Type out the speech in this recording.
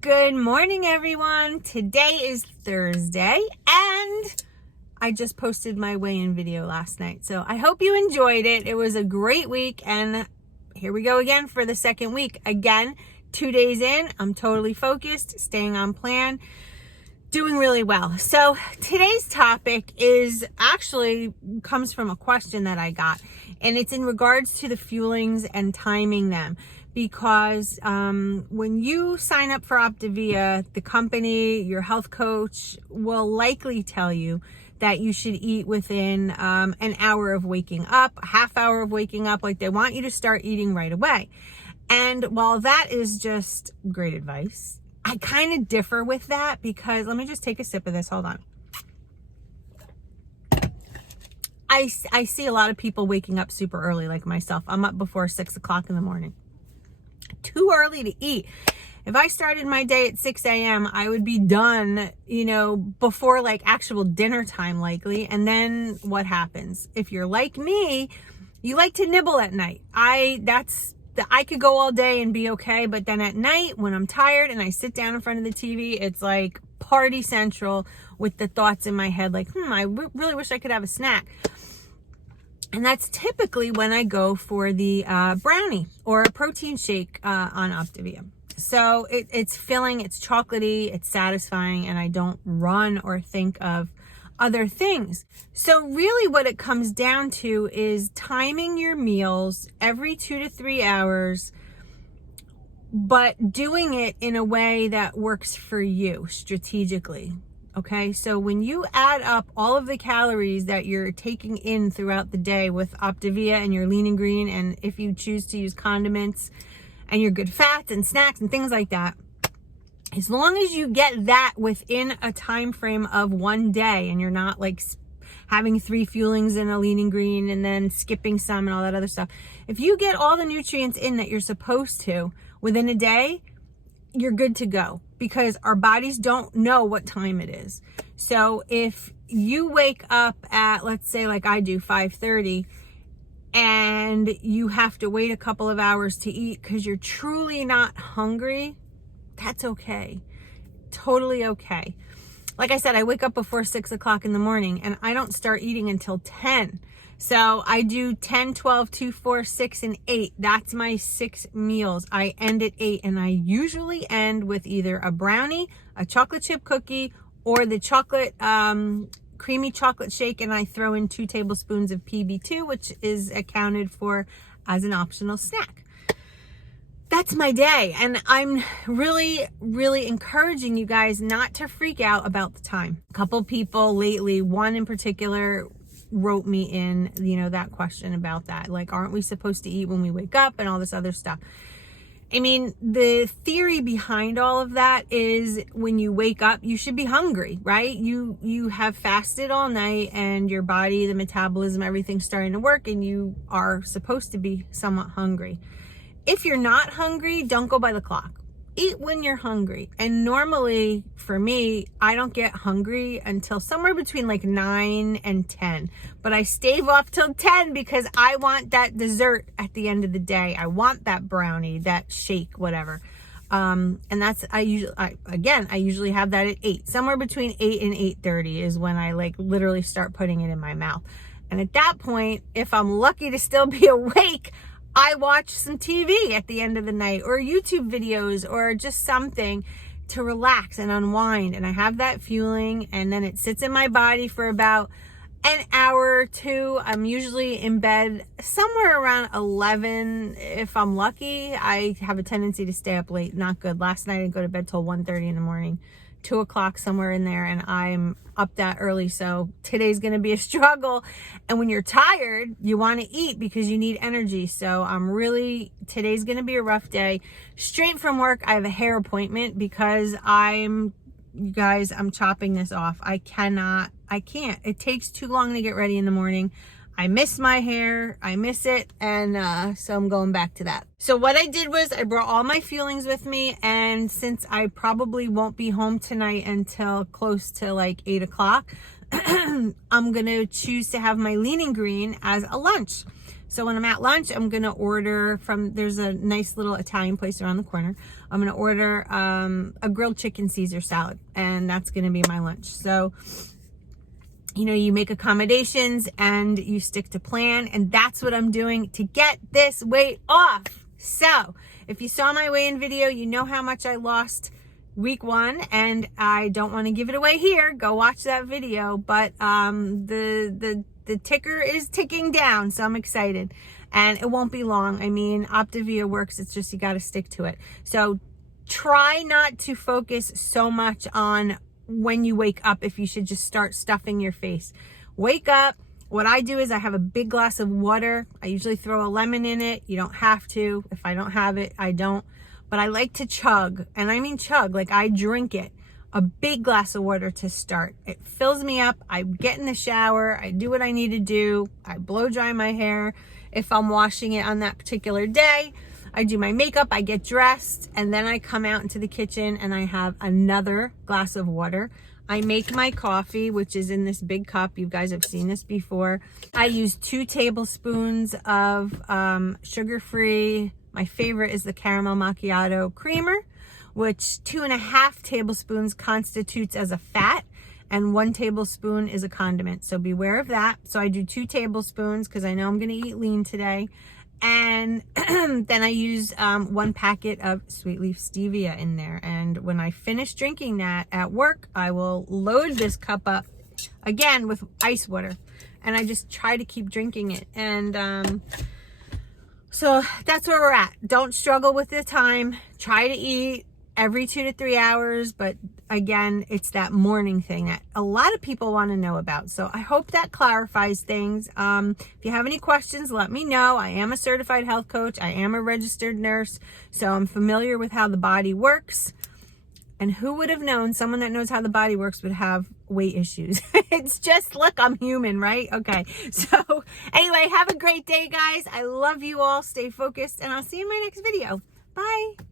Good morning, everyone. Today is Thursday, and I just posted my weigh-in video last night. So I hope you enjoyed it. It was a great week, and here we go again for the second week. Again, 2 days in, I'm totally focused, staying on plan, doing really well. So today's topic comes from a question that I got, and it's in regards to the fuelings and timing them. Because when you sign up for Optavia, the company, your health coach will likely tell you that you should eat within an hour of waking up, a half hour of waking up. Like, they want you to start eating right away. And while that is just great advice, I kind of differ with that, because let me just take a sip of this. Hold on. I see a lot of people waking up super early, like myself. I'm up before 6 o'clock in the morning. Too early to eat. If I started my day at 6 a.m., I would be done, before like actual dinner time likely. And then what happens? If you're like me, you like to nibble at night. I could go all day and be okay, but then at night when I'm tired and I sit down in front of the TV, it's like party central with the thoughts in my head like, I really wish I could have a snack. And that's typically when I go for the brownie or a protein shake on Optavia. So it's filling, it's chocolatey, it's satisfying, and I don't run or think of other things. So really what it comes down to is timing your meals every 2 to 3 hours, but doing it in a way that works for you strategically. Okay, so when you add up all of the calories that you're taking in throughout the day with Optavia and your lean and green, and if you choose to use condiments and your good fats and snacks and things like that, as long as you get that within a time frame of 1 day, and you're not like having 3 fuelings in a lean and green and then skipping some and all that other stuff, if you get all the nutrients in that you're supposed to within a day, you're good to go, because our bodies don't know what time it is. So if you wake up at, let's say like I do, 5:30, and you have to wait a couple of hours to eat because you're truly not hungry, that's okay. Totally okay. Like I said, I wake up before 6 o'clock in the morning, and I don't start eating until 10. So I do 10, 12, 2, 4, 6, and 8. That's my 6 meals. I end at 8, and I usually end with either a brownie, a chocolate chip cookie, or the chocolate creamy chocolate shake, and I throw in 2 tablespoons of PB2, which is accounted for as an optional snack. That's my day, and I'm really, really encouraging you guys not to freak out about the time. A couple people lately, one in particular, wrote me in, that question about that. Like, aren't we supposed to eat when we wake up and all this other stuff? I mean, the theory behind all of that is when you wake up, you should be hungry, right? You have fasted all night, and your body, the metabolism, everything's starting to work, and you are supposed to be somewhat hungry. If you're not hungry, don't go by the clock. Eat when you're hungry. And normally for me, I don't get hungry until somewhere between like 9 and 10. But I stave off till 10 because I want that dessert at the end of the day. I want that brownie, that shake, whatever. And that's, I usually have that at 8. Somewhere between 8 and 8:30 is when I like literally start putting it in my mouth. And at that point, if I'm lucky to still be awake, I watch some TV at the end of the night, or YouTube videos, or just something to relax and unwind. And I have that fueling, and then it sits in my body for about an hour or 2. I'm usually in bed somewhere around 11. If I'm lucky, I have a tendency to stay up late. Not good. Last night I didn't go to bed till 1:30 in the morning. 2 o'clock, somewhere in there, and I'm up that early. So today's going to be a struggle. And when you're tired, you want to eat because you need energy. So today's going to be a rough day. Straight from work, I have a hair appointment because you guys, I'm chopping this off. I can't. It takes too long to get ready in the morning. I miss my hair. I miss it. And so I'm going back to that. So what I did was I brought all my fuelings with me. And since I probably won't be home tonight until close to like 8 o'clock, I'm going to choose to have my lean and green as a lunch. So when I'm at lunch, I'm going to order from, there's a nice little Italian place around the corner. I'm going to order a grilled chicken Caesar salad, and that's going to be my lunch. So, you know, you make accommodations and you stick to plan, and that's what I'm doing to get this weight off. So if you saw my weigh-in video, you know how much I lost week 1, and I don't want to give it away here. Go watch that video, but the ticker is ticking down, so I'm excited, and it won't be long. I mean, Optavia works. It's just you got to stick to it. So try not to focus so much on when you wake up, if you should just start stuffing your face. Wake up. What I do is I have a big glass of water. I usually throw a lemon in it. You don't have to. If I don't have it, I don't. But I like to chug, and I mean chug, like I drink it. A big glass of water to start. It fills me up. I get in the shower. I do what I need to do. I blow dry my hair if I'm washing it on that particular day. I do my makeup, I get dressed, and then I come out into the kitchen and I have another glass of water. I make my coffee, which is in this big cup. You guys have seen this before. I use 2 tablespoons of sugar-free. My favorite is the caramel macchiato creamer, which 2.5 tablespoons constitutes as a fat, and 1 tablespoon is a condiment. So beware of that. So I do 2 tablespoons because I know I'm going to eat lean today. And then I use 1 packet of sweet leaf stevia in there. And when I finish drinking that at work, I will load this cup up again with ice water. And I just try to keep drinking it. And so that's where we're at. Don't struggle with the time. Try to eat every 2 to 3 hours, but again, it's that morning thing that a lot of people want to know about. So I hope that clarifies things. If you have any questions, let me know. I am a certified health coach. I am a registered nurse, so I'm familiar with how the body works. And who would have known someone that knows how the body works would have weight issues? It's just, look, I'm human, right? Okay. So anyway, have a great day, guys. I love you all. Stay focused, and I'll see you in my next video. Bye.